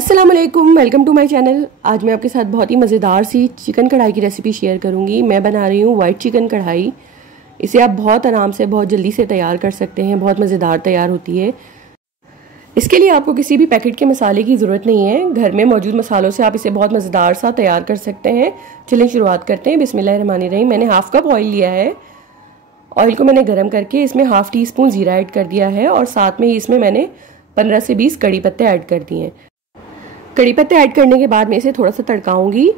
अस्सलाम वालेकुम, welcome to my channel. आज मैं आपके साथ बहुत ही मज़ेदार सी चिकन कढ़ाई की रेसिपी शेयर करूंगी। मैं बना रही हूँ वाइट चिकन कढ़ाई। इसे आप बहुत आराम से बहुत जल्दी से तैयार कर सकते हैं, बहुत मज़ेदार तैयार होती है। इसके लिए आपको किसी भी पैकेट के मसाले की ज़रूरत नहीं है, घर में मौजूद मसालों से आप इसे बहुत मज़ेदार सा तैयार कर सकते हैं। चलिए शुरुआत करते हैं। बिस्मिल्लाहिर्रहमानिर्रहीम। मैंने हाफ़ कप ऑयल लिया है। ऑयल को मैंने गर्म करके इसमें हाफ़ टी स्पून ज़ीरा ऐड कर दिया है और साथ में ही इसमें मैंने 15 से 20 कड़ी पत्ते ऐड कर दिए हैं। कड़ी पत्ते ऐड करने के बाद मैं इसे थोड़ा सा तड़काऊंगी।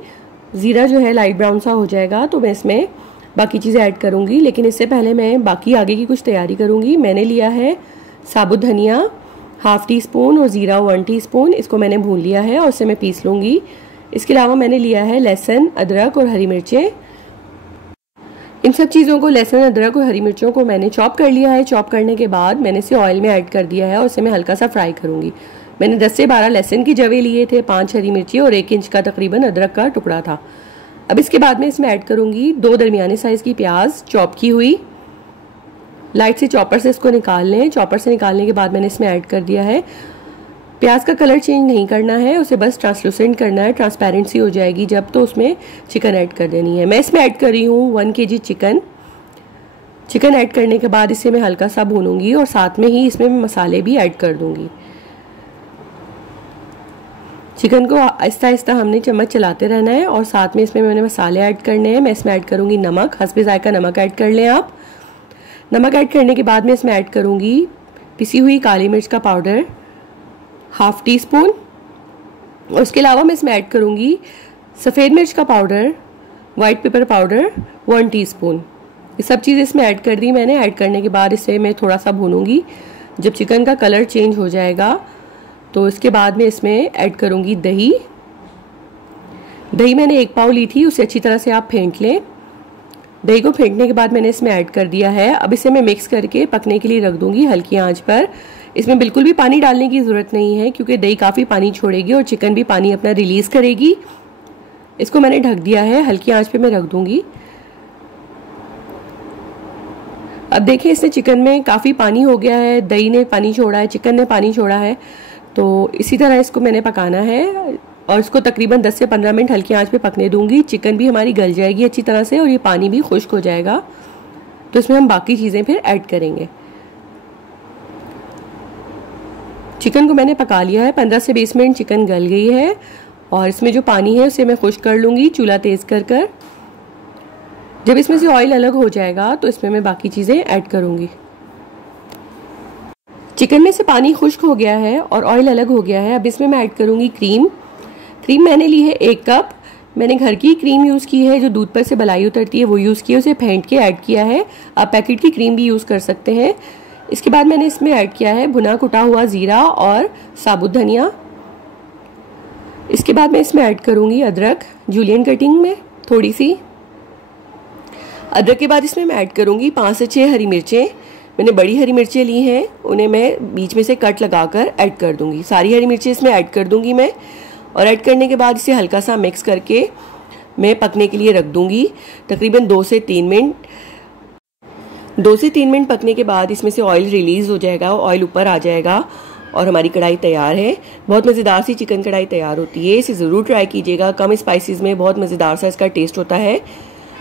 ज़ीरा जो है लाइट ब्राउन सा हो जाएगा तो मैं इसमें बाकी चीज़ें ऐड करूंगी, लेकिन इससे पहले मैं बाकी आगे की कुछ तैयारी करूंगी। मैंने लिया है साबुत धनिया हाफ़ टी स्पून और ज़ीरा 1 टीस्पून। इसको मैंने भून लिया है और इसे मैं पीस लूँगी। इसके अलावा मैंने लिया है लहसुन, अदरक और हरी मिर्चें। इन सब चीज़ों को, लहसुन, अदरक और हरी मिर्चों को मैंने चॉप कर लिया है। चॉप करने के बाद मैंने इसे ऑयल में ऐड कर दिया है और इसे मैं हल्का सा फ्राई करूँगी। मैंने 10 से 12 लहसुन की जवे लिए थे, 5 हरी मिर्ची और 1 इंच का तकरीबन अदरक का टुकड़ा था। अब इसके बाद में इसमें ऐड करूँगी 2 दरमियाने साइज़ की प्याज चॉप की हुई। लाइट से चॉपर से इसको निकाल लें। चॉपर से निकालने के बाद मैंने इसमें ऐड कर दिया है। प्याज का कलर चेंज नहीं करना है, उसे बस ट्रांसलूसेंट करना है, ट्रांसपेरेंसी हो जाएगी जब, तो उसमें चिकन ऐड कर देनी है। मैं इसमें ऐड कर रही हूँ 1 kg चिकन ऐड करने के बाद इसे मैं हल्का सा भूनूंगी और साथ में ही इसमें मैं मसाले भी ऐड कर दूंगी। चिकन को आहिस्ता आहिस्ता हमने चम्मच चलाते रहना है और साथ में इसमें मैंने मसाले ऐड करने हैं। मैं इसमें ऐड करूंगी नमक, हस्बे ज़ायका नमक ऐड कर लें आप। नमक ऐड करने के बाद मैं इसमें ऐड करूंगी पिसी हुई काली मिर्च का पाउडर हाफ़ टी स्पून और उसके अलावा मैं इसमें ऐड करूंगी सफ़ेद मिर्च का powder, white pepper powder 1 teaspoon. ये सब चीज़ इसमें ऐड कर दी मैंने। ऐड करने के बाद इसे मैं थोड़ा सा भूनूंगी। जब चिकन का कलर चेंज हो जाएगा तो इसके बाद में इसमें ऐड करूंगी दही। दही मैंने 1 पाव ली थी, उसे अच्छी तरह से आप फेंट लें। दही को फेंटने के बाद मैंने इसमें ऐड कर दिया है। अब इसे मैं मिक्स करके पकने के लिए रख दूंगी हल्की आंच पर। इसमें बिल्कुल भी पानी डालने की ज़रूरत नहीं है क्योंकि दही काफ़ी पानी छोड़ेगी और चिकन भी पानी अपना रिलीज़ करेगी। इसको मैंने ढक दिया है, हल्की आंच पे मैं रख दूंगी। अब देखिए इसने चिकन में काफ़ी पानी हो गया है, दही ने पानी छोड़ा है, चिकन ने पानी छोड़ा है। तो इसी तरह इसको मैंने पकाना है और इसको तकरीबन 10 से 15 मिनट हल्की आंच पे पकने दूंगी। चिकन भी हमारी गल जाएगी अच्छी तरह से और ये पानी भी खुश्क हो जाएगा। तो इसमें हम बाकी चीज़ें फिर ऐड करेंगे। चिकन को मैंने पका लिया है, 15 से 20 मिनट चिकन गल गई है और इसमें जो पानी है उसे मैं खुश्क कर लूँगी चूल्हा तेज़ कर कर। जब इसमें से ऑयल अलग हो जाएगा तो इसमें मैं बाकी चीज़ें ऐड करूँगी। चिकन में से पानी खुश्क हो गया है और ऑयल अलग हो गया है। अब इसमें मैं ऐड करूँगी क्रीम। क्रीम मैंने ली है 1 कप। मैंने घर की क्रीम यूज़ की है, जो दूध पर से मलाई उतरती है वो यूज़ की है, उसे फेंट के ऐड किया है। आप पैकेट की क्रीम भी यूज़ कर सकते हैं। इसके बाद मैंने इसमें ऐड किया है भुना कुटा हुआ ज़ीरा और साबुत धनिया। इसके बाद मैं इसमें ऐड करूँगी अदरक जूलियन कटिंग में थोड़ी सी। अदरक के बाद इसमें मैं ऐड करूँगी 5 से 6 हरी मिर्चें। मैंने बड़ी हरी मिर्चें ली हैं, उन्हें मैं बीच में से कट लगाकर ऐड कर दूंगी। सारी हरी मिर्चें इसमें ऐड कर दूंगी मैं और ऐड करने के बाद इसे हल्का सा मिक्स करके मैं पकने के लिए रख दूंगी तकरीबन 2 से 3 मिनट। 2 से 3 मिनट पकने के बाद इसमें से ऑयल रिलीज़ हो जाएगा, ऑयल ऊपर आ जाएगा और हमारी कढ़ाई तैयार है। बहुत मज़ेदार सी चिकन कढ़ाई तैयार होती है। इसे ज़रूर ट्राई कीजिएगा, कम स्पाइसेस में बहुत मज़ेदार सा इसका टेस्ट होता है।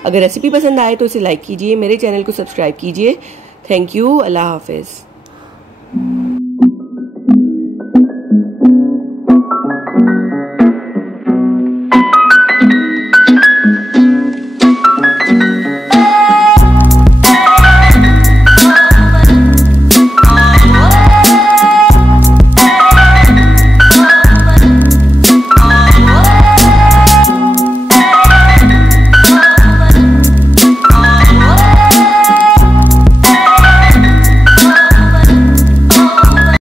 अगर रेसिपी पसंद आए तो इसे लाइक कीजिए, मेरे चैनल को सब्सक्राइब कीजिए। Thank you. अल्लाह हाफिज़।